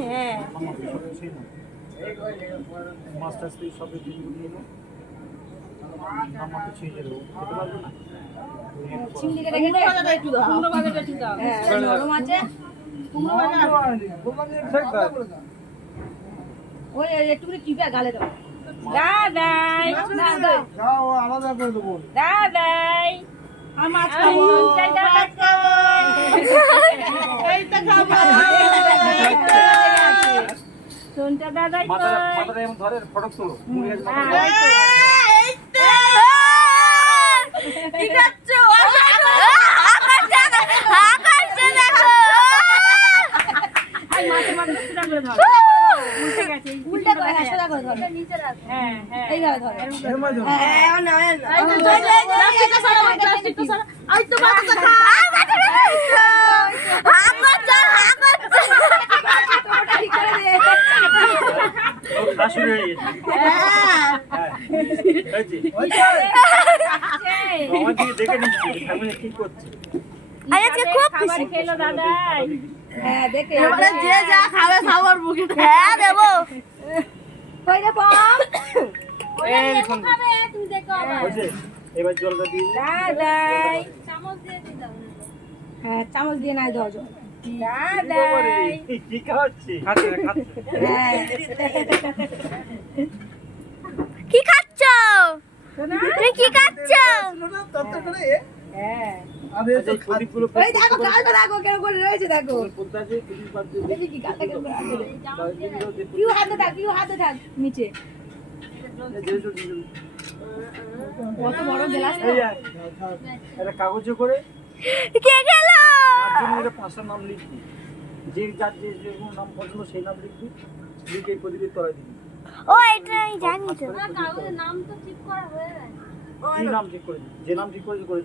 হ্যাঁ মাস্টার স্ত্রী সবই দিন নিয়ে নাও আমাকে ছিঁড়ে দেবো খেতে পারবে না চিংড়িকে রেখে দে একটু দাও কুমড়ো ভাজাটা একটু দাও হ্যাঁ নরম আছে কুমড়ো ভাজা ওই একটু করে টিপে গালে দাও দাদাই যাও আলাদা করে দেবো দাদাই মাছ খাবো মাছ খাবো এইটা খাবো সোনটা দাদাই মাথাটা এমন ধরে ফটক তোলো কি করছো উল্টে করে হ্যাঁ সোজা করে ধরো নিচে রাখ হ্যাঁ হ্যাঁ এইভাবে ধরো হ্যাঁ না প্লাস্টিকটা সরা আই তো মাছটা খা শাশুড়ি হয়ে গেছে দেখে নিচ্ছি ফ্যামিলি কি করছে আজকে খুব খুশি খেলো দাদাই হ্যাঁ দেখে এবারে যে যা খাবে খাবার মুখে হ্যাঁ দেব কই রে পম এই কোন খাবে তুমি দেখো হয়েছে এবার জলটা দিয়ে দাদাই চামচ দিয়ে দাও হ্যাঁ চামচ দিয়ে না দাও জল দাদাই কি খাচ্ছি খাচ্ছে হ্যাঁ কি খাচ্ছ তুমি কি খাচ্ছ হ্যাঁ আরে তো প্রদীপগুলো ওই দেখো গালটা দেখো কেন করে রয়েছে দেখো পদ্মা যে কিছু বাদ দিয়ে দেখি কি গালটা কেন করে আছে কিউ হাতে থাক নিচে কত বড় গ্লাস একটা কাগজে করে কে গেল পাঁচটা নাম লিখবি যে যার যে নাম পছন্দ সেই নাম লিখবি লিখে প্রদীপের তলায় দিবি ও এটা আমি জানি তো কাগজের নাম তো ঠিক করা হয়ে গেছে কি নাম ঠিক করে যে নাম ঠিক করে আমাদের